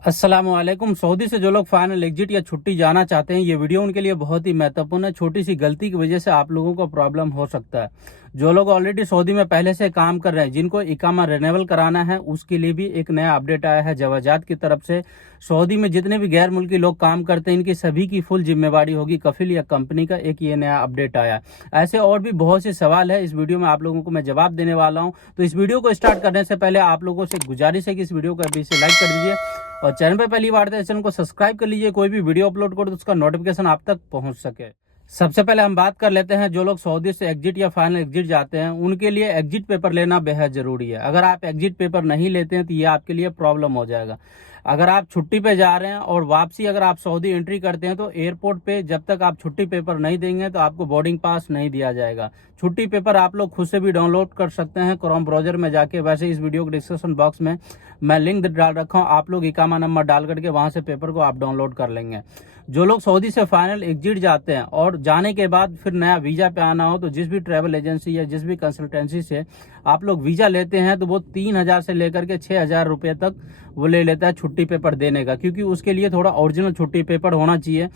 अस्सलामुअलैकुम। सऊदी से जो लोग फाइनल एग्जिट या छुट्टी जाना चाहते हैं, ये वीडियो उनके लिए बहुत ही महत्वपूर्ण है। छोटी सी गलती की वजह से आप लोगों को प्रॉब्लम हो सकता है। जो लोग ऑलरेडी सऊदी में पहले से काम कर रहे हैं, जिनको इकामा रिन्यूअल कराना है, उसके लिए भी एक नया अपडेट आया है जवाजात की तरफ से। सऊदी में जितने भी गैर मुल्की लोग काम करते हैं, इनकी सभी की फुल जिम्मेवारी होगी कफिल या कंपनी का। एक ये नया अपडेट आया। ऐसे और भी बहुत से सवाल है, इस वीडियो में आप लोगों को मैं जवाब देने वाला हूँ। तो इस वीडियो को स्टार्ट करने से पहले आप लोगों से गुजारिश है कि इस वीडियो को अभी से लाइक कर दीजिए और चैनल पे पहली बार तो चैनल को सब्सक्राइब कर लीजिए। कोई भी वीडियो अपलोड करो तो उसका नोटिफिकेशन आप तक पहुंच सके। सबसे पहले हम बात कर लेते हैं, जो लोग सऊदी से एग्जिट या फाइनल एग्जिट जाते हैं, उनके लिए एग्जिट पेपर लेना बेहद जरूरी है। अगर आप एग्जिट पेपर नहीं लेते हैं तो ये आपके लिए प्रॉब्लम हो जाएगा। अगर आप छुट्टी पे जा रहे हैं और वापसी अगर आप सऊदी एंट्री करते हैं तो एयरपोर्ट पे जब तक आप छुट्टी पेपर नहीं देंगे तो आपको बोर्डिंग पास नहीं दिया जाएगा। छुट्टी पेपर आप लोग खुद से भी डाउनलोड कर सकते हैं क्रोम ब्राउजर में जाके। वैसे इस वीडियो के डिस्क्रिप्शन बॉक्स में मैं लिंक डाल रखा हूँ, आप लोग इकामा नंबर डाल करके वहां से पेपर को आप डाउनलोड कर लेंगे। जो लोग सऊदी से फाइनल एग्जिट जाते हैं और जाने के बाद फिर नया वीजा पे आना हो, तो जिस भी ट्रैवल एजेंसी या जिस भी कंसल्टेंसी से आप लोग वीजा लेते हैं, तो वो 3,000 से लेकर के 6,000 रुपये तक वो ले लेता है छुट्टी पेपर देने का, क्योंकि उसके लिए थोड़ा ओरिजिनल छुट्टी पेपर होना चाहिए।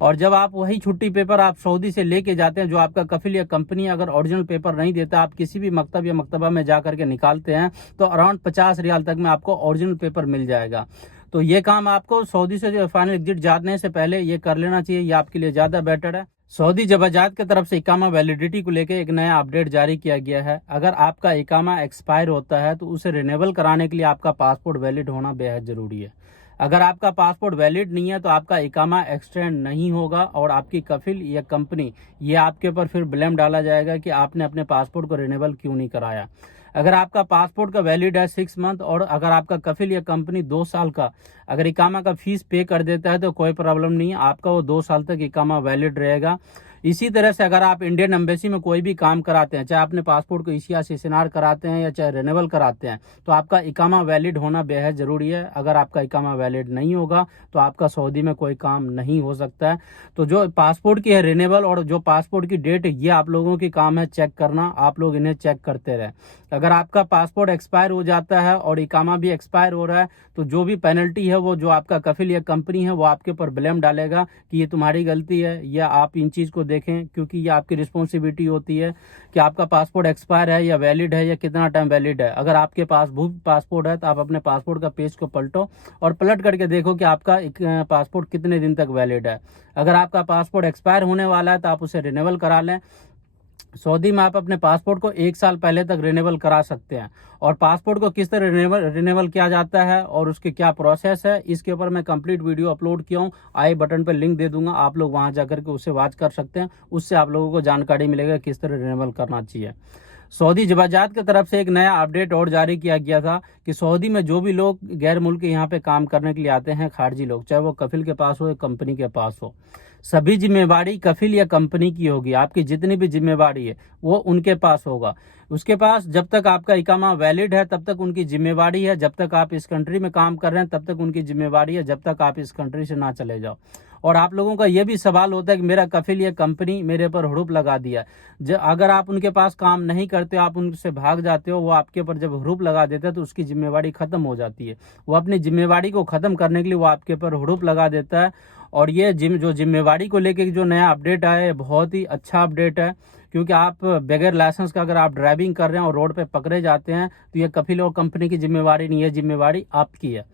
और जब आप वही छुट्टी पेपर आप सऊदी से लेके जाते हैं, जो आपका कफिल या कंपनी अगर ओरिजिनल पेपर नहीं देता, आप किसी भी मकतब या मकतबा में जा करके निकालते हैं, तो अराउंड 50 रियाल तक में आपको ओरिजिनल पेपर मिल जाएगा। तो ये काम आपको सऊदी से जो फाइनल एग्जिट जाने से पहले ये कर लेना चाहिए, ये आपके लिए ज़्यादा बेटर है। सऊदी जवाजात की तरफ से इकामा वैलिडिटी को लेकर एक नया अपडेट जारी किया गया है। अगर आपका इकामा एक्सपायर होता है तो उसे रिन्यूअल कराने के लिए आपका पासपोर्ट वैलिड होना बेहद ज़रूरी है। अगर आपका पासपोर्ट वैलिड नहीं है तो आपका इकामा एक्सटेंड नहीं होगा और आपकी कफिल या कंपनी ये आपके ऊपर फिर ब्लेम डाला जाएगा कि आपने अपने पासपोर्ट को रिन्यूअल क्यों नहीं कराया। अगर आपका पासपोर्ट का वैलिड है 6 मंथ और अगर आपका कफिल या कंपनी 2 साल का अगर इकामा का फीस पे कर देता है तो कोई प्रॉब्लम नहीं है, आपका वो 2 साल तक इकामा वैलिड रहेगा। इसी तरह से अगर आप इंडियन एम्बेसी में कोई भी काम कराते हैं, चाहे अपने पासपोर्ट को ईसीआर सीएसएनआर कराते हैं या चाहे रिन्यूअल कराते हैं, तो आपका इकामा वैलिड होना बेहद ज़रूरी है। अगर आपका इकामा वैलिड नहीं होगा तो आपका सऊदी में कोई काम नहीं हो सकता है। तो जो पासपोर्ट की है रिन्यूअल और जो पासपोर्ट की डेट है, ये आप लोगों की काम है चेक करना। आप लोग इन्हें चेक करते रहें। अगर आपका पासपोर्ट एक्सपायर हो जाता है और इकामा भी एक्सपायर हो रहा है, तो जो भी पेनल्टी है वो जो आपका कफिल या कंपनी है वो आपके ऊपर ब्लेम डालेगा कि ये तुम्हारी गलती है, या आप इन चीज़ को देखें, क्योंकि ये आपकी रिस्पॉन्सिबिलिटी होती है कि आपका पासपोर्ट एक्सपायर है या वैलिड है या कितना टाइम वैलिड है। अगर आपके पास भूख पासपोर्ट है तो आप अपने पासपोर्ट का पेज को पलटो और पलट करके देखो कि आपका पासपोर्ट कितने दिन तक वैलिड है। अगर आपका पासपोर्ट एक्सपायर होने वाला है तो आप उसे रिन्यूअल करा लें। सऊदी में आप अपने पासपोर्ट को 1 साल पहले तक रिन्यूअल करा सकते हैं। और पासपोर्ट को किस तरह रिन्यूअल किया जाता है और उसके क्या प्रोसेस है, इसके ऊपर मैं कंप्लीट वीडियो अपलोड किया हूँ। आई बटन पर लिंक दे दूंगा, आप लोग वहां जाकर के उसे वॉच कर सकते हैं। उससे आप लोगों को जानकारी मिलेगा किस तरह रिन्यूअल करना चाहिए। सऊदी जवाजात की तरफ से एक नया अपडेट और जारी किया गया था कि सऊदी में जो भी लोग गैर मुल्क यहाँ पे काम करने के लिए आते हैं, खारजी लोग, चाहे वो कफिल के पास हो या कंपनी के पास हो, सभी जिम्मेवारी कफिल या कंपनी की होगी। आपकी जितनी भी जिम्मेवारी है वो उनके पास होगा। उसके पास जब तक आपका इकामा वैलिड है तब तक उनकी जिम्मेवारी है, जब तक आप इस कंट्री में काम कर रहे हैं तब तक उनकी जिम्मेवारी है, जब तक आप इस कंट्री से ना चले जाओ। और आप लोगों का ये भी सवाल होता है कि मेरा कफिल या कंपनी मेरे पर हुड़ूप लगा दिया। अगर आप उनके पास काम नहीं करते, आप उनसे भाग जाते हो, वो आपके ऊपर जब हुड़ूप लगा देते हैं तो उसकी जिम्मेवारी खत्म हो जाती है। वो अपनी जिम्मेवारी को खत्म करने के लिए वो आपके ऊपर हुड़ूप लगा देता है। और ये जो जिम्मेवारी को लेके जो नया अपडेट आया है, बहुत ही अच्छा अपडेट है। क्योंकि आप बगैर लाइसेंस का अगर आप ड्राइविंग कर रहे हैं और रोड पे पकड़े जाते हैं तो ये कफिल और कंपनी की जिम्मेवारी नहीं है, जिम्मेवारी आपकी है।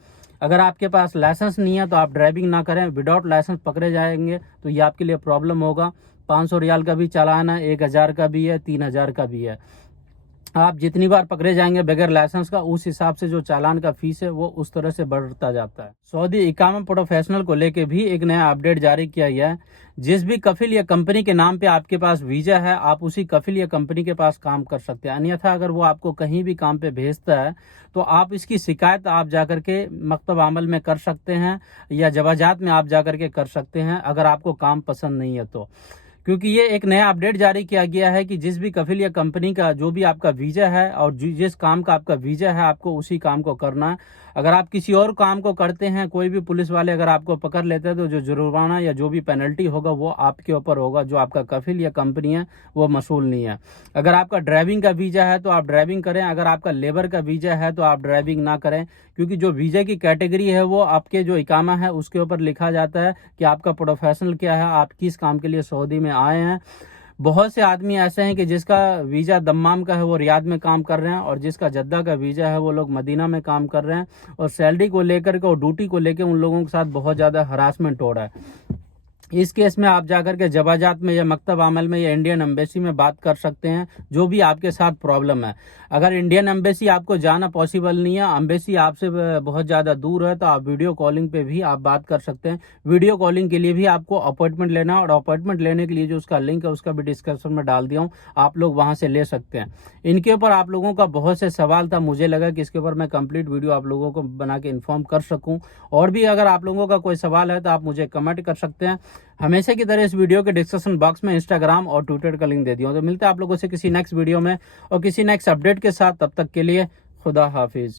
अगर आपके पास लाइसेंस नहीं है तो आप ड्राइविंग ना करें। विदाउट लाइसेंस पकड़े जाएंगे तो ये आपके लिए प्रॉब्लम होगा। 500 रियाल का भी चालान है, 1,000 का भी है, 3,000 का भी है। आप जितनी बार पकड़े जाएंगे बगैर लाइसेंस का, उस हिसाब से जो चालान का फीस है वो उस तरह से बढ़ता जाता है। सऊदी इकामा प्रोफेशनल को लेके भी एक नया अपडेट जारी किया गया है। जिस भी कफिल या कंपनी के नाम पे आपके पास वीजा है, आप उसी कफिल या कंपनी के पास काम कर सकते हैं। अन्यथा अगर वो आपको कहीं भी काम पे भेजता है तो आप इसकी शिकायत आप जाकर के मकतब अमल में कर सकते हैं या जवाजात में आप जाकर के कर सकते हैं, अगर आपको काम पसंद नहीं है तो। क्योंकि ये एक नया अपडेट जारी किया गया है कि जिस भी कफिल या कंपनी का जो भी आपका वीजा है और जिस काम का आपका वीजा है, आपको उसी काम को करना है। अगर आप किसी और काम को करते हैं, कोई भी पुलिस वाले अगर आपको पकड़ लेते हैं तो जो जुर्माना या जो भी पेनल्टी होगा वो आपके ऊपर होगा, जो आपका कफिल या कंपनी है वो मसूल नहीं है। अगर आपका ड्राइविंग का वीज़ा है तो आप ड्राइविंग करें, अगर आपका लेबर का वीज़ा है तो आप ड्राइविंग ना करें, क्योंकि जो वीज़ा की कैटेगरी है वो आपके जो इकामा है उसके ऊपर लिखा जाता है कि आपका प्रोफेशनल क्या है, आप किस काम के लिए सऊदी में आए हैं। बहुत से आदमी ऐसे हैं कि जिसका वीज़ा दम्माम का है वो रियाद में काम कर रहे हैं, और जिसका जद्दा का वीज़ा है वो लोग मदीना में काम कर रहे हैं, और सैलरी को लेकर के और ड्यूटी को लेकर उन लोगों के साथ बहुत ज़्यादा हरासमेंट हो रहा है। इस केस में आप जाकर के जवाजात में या मकतब आमल में या इंडियन एम्बेसी में बात कर सकते हैं, जो भी आपके साथ प्रॉब्लम है। अगर इंडियन एम्बेसी आपको जाना पॉसिबल नहीं है, एम्बेसी आपसे बहुत ज़्यादा दूर है, तो आप वीडियो कॉलिंग पे भी आप बात कर सकते हैं। वीडियो कॉलिंग के लिए भी आपको अपॉइंटमेंट लेना है, और अपॉइंटमेंट लेने के लिए जो उसका लिंक है उसका भी डिस्क्रिप्शन में डाल दिया हूँ, आप लोग वहाँ से ले सकते हैं। इनके ऊपर आप लोगों का बहुत से सवाल था, मुझे लगा कि इसके ऊपर मैं कंप्लीट वीडियो आप लोगों को बना के इन्फॉर्म कर सकूँ। और भी अगर आप लोगों का कोई सवाल है तो आप मुझे कमेंट कर सकते हैं। हमेशा की तरह इस वीडियो के डिस्क्रिप्शन बॉक्स में इंस्टाग्राम और ट्विटर का लिंक दे दिया हूं। तो मिलते हैं आप लोगों से किसी नेक्स्ट वीडियो में और किसी नेक्स्ट अपडेट के साथ। तब तक के लिए खुदा हाफिज।